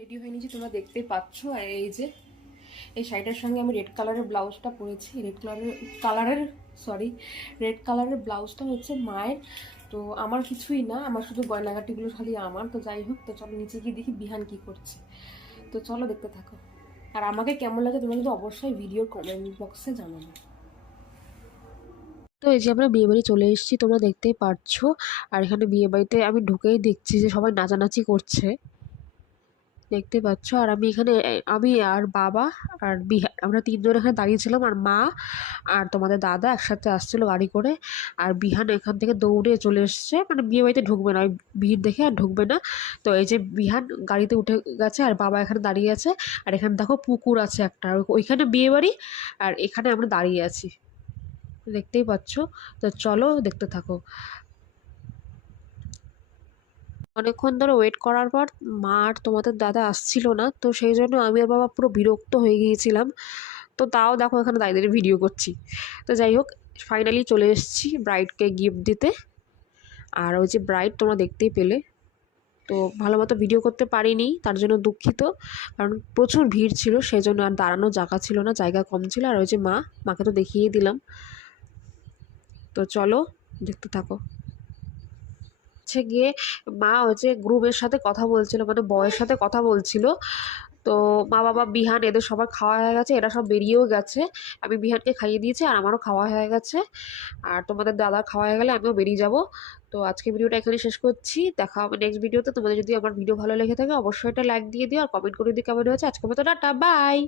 Ready হয়ে নিয়েছি, তোমরা দেখতেই পাচ্ছ। আর এই যে এই শাড়িটার সঙ্গে আমি রেড কালারের ব্লাউজটা পরেছি। রেড কালারের ব্লাউজটা হচ্ছে মায়ের। তো আমার কিছুই না, আমার শুধু গয়নাগাটিগুলো খালি আমার। তো যাই হোক, তো চলো নিচে গিয়ে দেখি বিহান কি করছে। তো চলো দেখতে থাকো। আর আমাকে কেমন লাগে তোমরা কিন্তু অবশ্যই ভিডিওর কমেন্ট বক্সে জানাবে। তো এই যে আমরা বিয়ে বাড়ি চলে এসেছি, তোমরা দেখতেই পারছো। আর এখানে বিয়ে বাড়িতে আমি ঢুকেই দেখছি যে সবাই নাচানাচি করছে, দেখতে পাচ্ছ। আর আমি এখানে আমি আর বাবা আর বিহান আমরা তিনজন এখানে দাঁড়িয়েছিলাম। আর মা আর তোমাদের দাদা একসাথে আসছিল গাড়ি করে। আর বিহান এখান থেকে দৌড়ে চলে এসছে, মানে বিয়ে বাড়িতে ঢুকবে না, ওই ভিড় দেখে আর ঢুকবে না। তো এই যে বিহান গাড়িতে উঠে গেছে আর বাবা এখানে দাঁড়িয়ে আছে। আর এখানে দেখো পুকুর আছে একটা, আর ওইখানে বিয়ে বাড়ি, আর এখানে আমরা দাঁড়িয়ে আছি, দেখতেই পাচ্ছ। তো চলো দেখতে থাকো। অনেকক্ষণ ধরে ওয়েট করার পর মা আর তোমাদের দাদা আসছিল না, তো সেই জন্য আমি আর বাবা পুরো বিরক্ত হয়ে গিয়েছিলাম। তো তাও দেখো এখানে দাঁড়িয়ে দাঁড়িয়ে ভিডিও করছি। তো যাই হোক, ফাইনালি চলে এসেছি ব্রাইডকে গিফট দিতে। আর ওই যে ব্রাইড তোমরা দেখতেই পেলে। তো ভালো মতো ভিডিও করতে পারিনি, তার জন্য দুঃখিত। কারণ প্রচুর ভিড় ছিল, সেই জন্য আর দাঁড়ানোর জায়গা ছিল না, জায়গা কম ছিল। আর ওই যে মাকে তো দেখিয়ে দিলাম। তো চলো দেখতে থাকো। গিয়ে মা হচ্ছে গ্রুমের সাথে কথা বলছিল, মানে বয়ের সাথে কথা বলছিল। তো মা বাবা বিহান এদের সবার খাওয়া হয়ে গেছে, এরা সব বেরিয়েও গেছে। আমি বিহানকে খাইয়ে দিয়েছি আর আমারও খাওয়া হয়ে গেছে। আর তোমাদের দাদা খাওয়া হয়ে গেলে আমিও বেরিয়ে যাব। তো আজকে ভিডিওটা এখানে শেষ করছি, দেখা হবে নেক্সট ভিডিওতে। তোমাদের যদি আমার ভিডিও ভালো লেগে থাকে অবশ্যই একটা লাইক দিয়ে দিও আর কমেন্ট করে দিও কেমন হয়েছে। আজকের মতো টাটা, বাই।